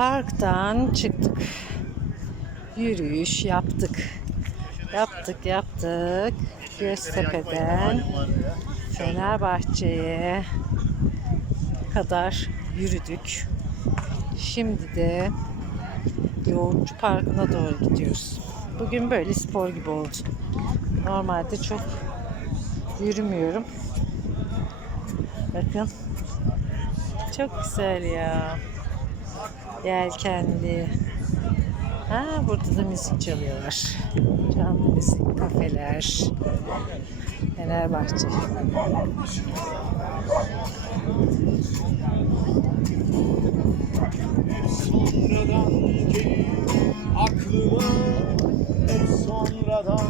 Parktan çıktık. Yürüyüş yaptık. Yaptık yaptık. Göztepe'den Fenerbahçe'ye kadar yürüdük. Şimdi de Yoğurtçu Parkı'na doğru gidiyoruz. Bugün böyle spor gibi oldu. Normalde çok yürümüyorum. Bakın. Çok güzel ya. Yelkenli. Ha burada da müzik çalıyorlar. Canlı müzik, kafeler. Fenerbahçe. Sonradan aklıma sonradan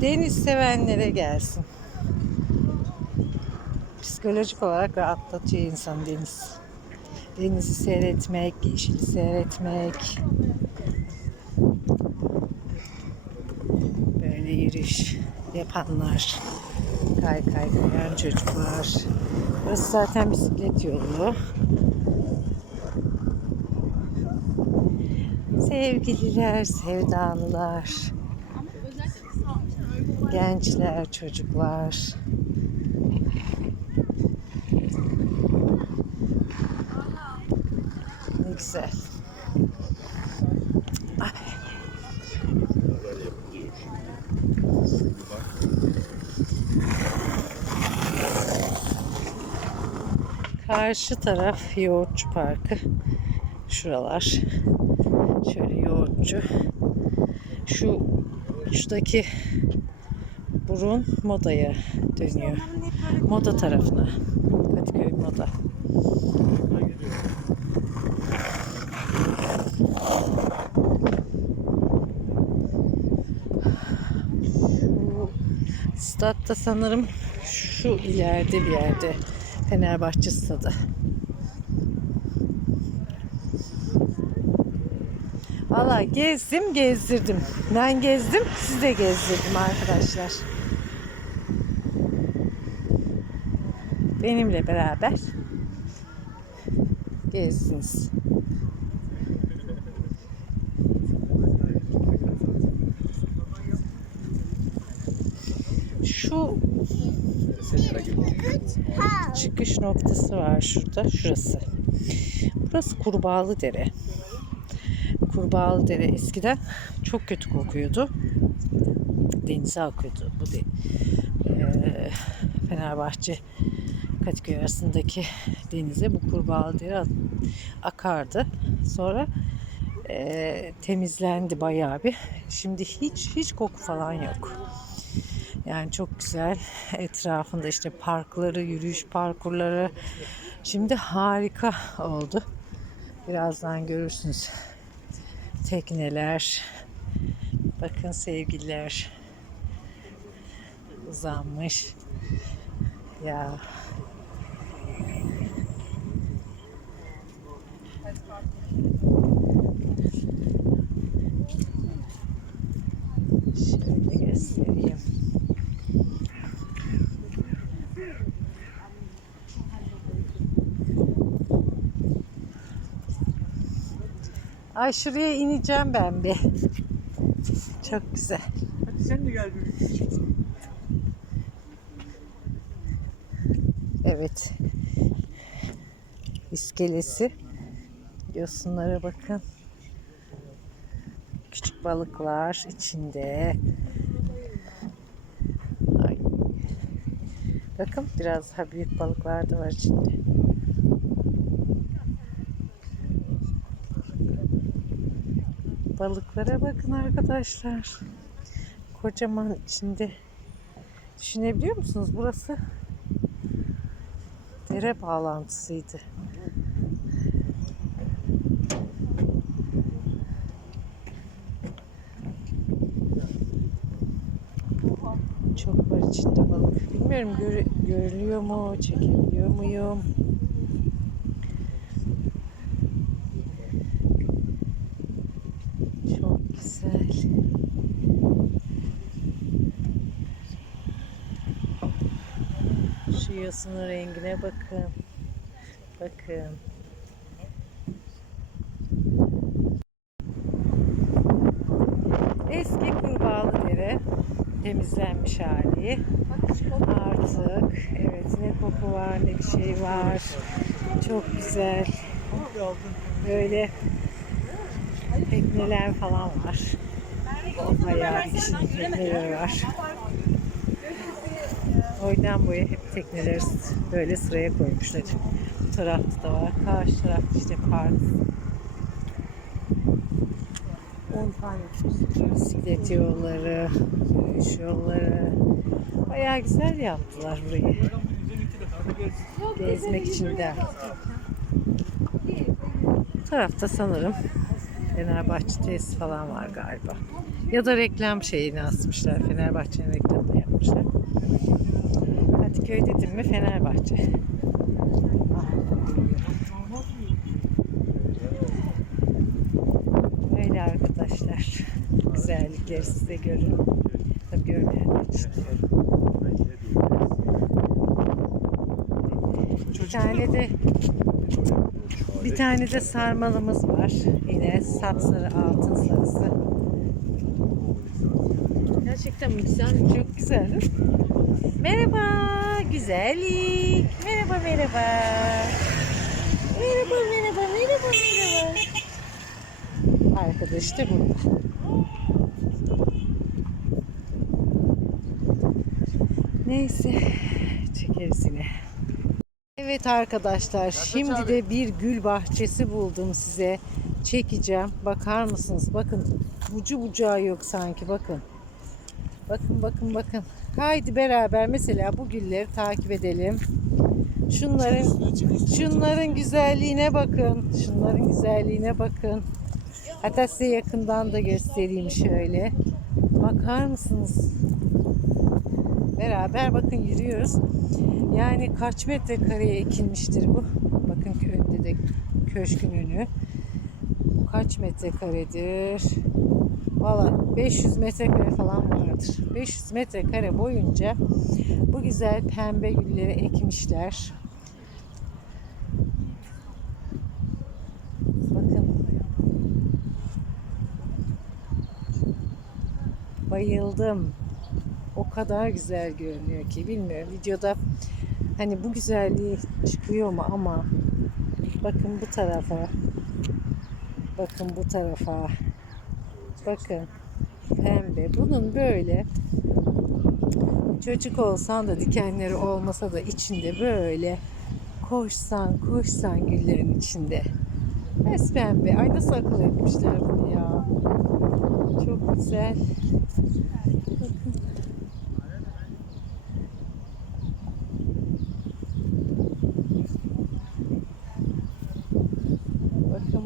Deniz sevenlere gelsin. Psikolojik olarak rahatlatıyor insan deniz. Denizi seyretmek, yeşili seyretmek. Böyle yürüyüş yapanlar. Kay kay kayan çocuklar. Burası zaten bisiklet yolu. Sevgililer, sevdalılar. Gençler, çocuklar. Ne güzel. Karşı taraf Yoğurtçu Parkı. Şuralar. Şöyle yoğurtçu. Şu şuradaki burun modaya dönüyor. Moda tarafına. Kadıköy moda. Statta sanırım şu ileride bir yerde. Fenerbahçe stadı. Valla gezdim gezdirdim. Ben gezdim siz de gezdirdim arkadaşlar. Benimle beraber gezdiniz. Şu çıkış noktası var şurada. Şurası. Burası Kurbağalı Dere. Kurbağalı Dere eskiden çok kötü kokuyordu. Denize akıyordu bu de, eee, Fenerbahçe Kadıköy arasındaki denize bu Kurbağalı akardı. Sonra eee, temizlendi bayağı bir. Şimdi hiç hiç koku falan yok. Yani çok güzel. Etrafında işte parkları, yürüyüş parkurları. Şimdi harika oldu. Birazdan görürsünüz. Tekneler. Bakın sevgililer. Uzanmış. Ya. Şöyle göstereyim. Ay şuraya ineceğim ben bir. Çok güzel. Hadi sen de gel bir Evet. İskelesi. Yosunlara bakın. Küçük balıklar içinde. Ay. Bakın biraz daha büyük balıklar da var içinde. Balıklara bakın arkadaşlar. Kocaman içinde. Düşünebiliyor musunuz? Burası dere bağlantısıydı. Çok var içinde balık. Bilmiyorum gör- görülüyor mu, çekebiliyor muyum? Çok güzel. Şu yosunun rengine bakın. Bakın. Eski kurbağalı dere temizlenmiş hali. Artık evet ne koku var ne bir şey var. Çok güzel. Böyle tekneler falan var. Bayağı kişinin tekneleri var. Boydan boya hep tekneleri böyle sıraya koymuşlar. Bu tarafta da var. Karşı tarafta işte park. 10 tane bisiklet yolları, yürüyüş yolları. Bayağı güzel yaptılar burayı. Gezmek için de. Bu tarafta sanırım Fenerbahçe tesis falan var galiba. Ya da reklam şeyini asmışlar. Fenerbahçe'nin reklamını yapmışlar. Kadıköy dedim mi Fenerbahçe. Böyle arkadaşlar. Güzellikleri size görün. Tabii görmeyenler için. Bir tane de bir tane de sarmalımız var. Yine sapsarı altın sarısı. Gerçekten güzel. Çok güzel. Merhaba güzellik. Merhaba merhaba. Merhaba merhaba merhaba merhaba. Arkadaş da burada. Neyse çekeriz yine. Evet arkadaşlar şimdi de bir gül bahçesi buldum size. Çekeceğim. Bakar mısınız? Bakın ucu bucağı yok sanki bakın. Bakın bakın bakın. Haydi beraber mesela bu gülleri takip edelim. Şunların şunların güzelliğine bakın. Şunların güzelliğine bakın. Hatta size yakından da göstereyim şöyle. Bakar mısınız? Beraber bakın yürüyoruz. Yani kaç metrekareye ekilmiştir bu? Bakın ki önünde de köşkün önü. Kaç metrekaredir? Valla 500 metrekare falan vardır. 500 metrekare boyunca bu güzel pembe gülleri ekmişler. Bakın. Bayıldım. O kadar güzel görünüyor ki bilmiyorum videoda hani bu güzelliği çıkıyor mu ama bakın bu tarafa bakın bu tarafa bakın pembe. Bunun böyle çocuk olsan da dikenleri olmasa da içinde böyle koşsan koşsan güllerin içinde. Pembe. Ay nasıl akıl etmişler bunu ya. Çok güzel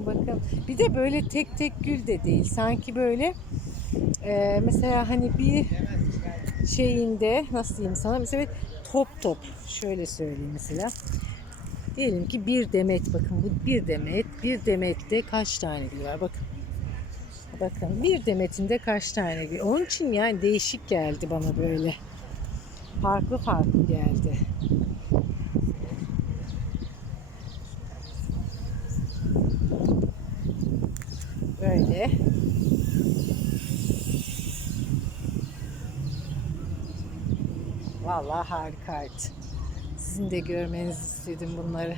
bakın Bakın. Bir de böyle tek tek gül de değil. Sanki böyle e, mesela hani bir şeyinde nasıl diyeyim sana mesela top top şöyle söyleyeyim mesela. Diyelim ki bir demet bakın bu bir demet. Bir demette kaç tane gül var bakın. Bakın bir demetinde kaç tane gül. Onun için yani değişik geldi bana böyle. Farklı farklı geldi. Böyle. Vallahi harikaydı. Sizin de görmenizi istedim bunları.